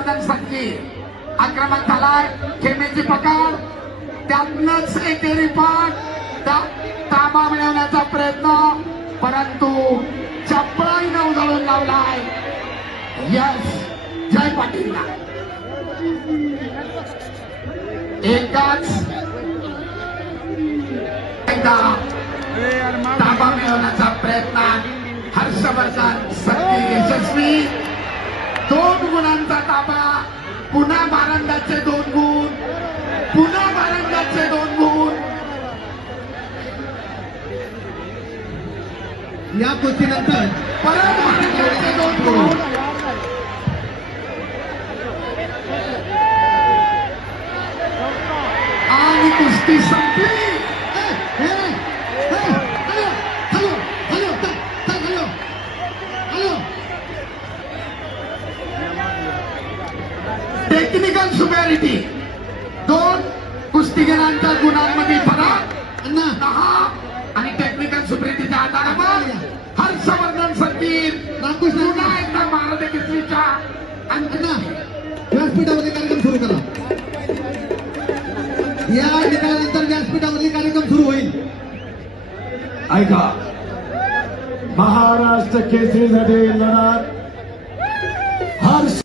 हर्षवर्धन संकी आक्रमक झालाय. खेमेची पकड, त्यातनच एकेरी पाठ, ताबा मिळवण्याचा प्रयत्न, परंतु चपळाईनं उधळून लावलाय. यस जय पाटीलला. एकाच एकदा ताबा मिळवण्याचा प्रयत्न, हर्षवर्धन संकी यशस्वी. 2 गुणांचा ताबा, पुन्हा भारंदाचे 2 गुण, पुन्हा भारंदाचे 2 गुण. या कुस्तीनंतर परत भारंदाचे 2 गुण. आणि कुस्ती संपली. टेक्निकल सुपॅरिटी, 2 कुस्तीगीरांच्या गुणांमध्ये फरक 10 आणि टेक्निकल सुपॅरिटीच्या आधारावर हर्षवर्धन संकी पुन्हा एकदा भारत केसरीच्या व्यासपीठामध्ये कार्यक्रम सुरू करा. या निकालानंतर व्यासपीठामध्ये कार्यक्रम सुरू होईल. ऐका, महाराष्ट्र केसरीसाठी लढत हर्ष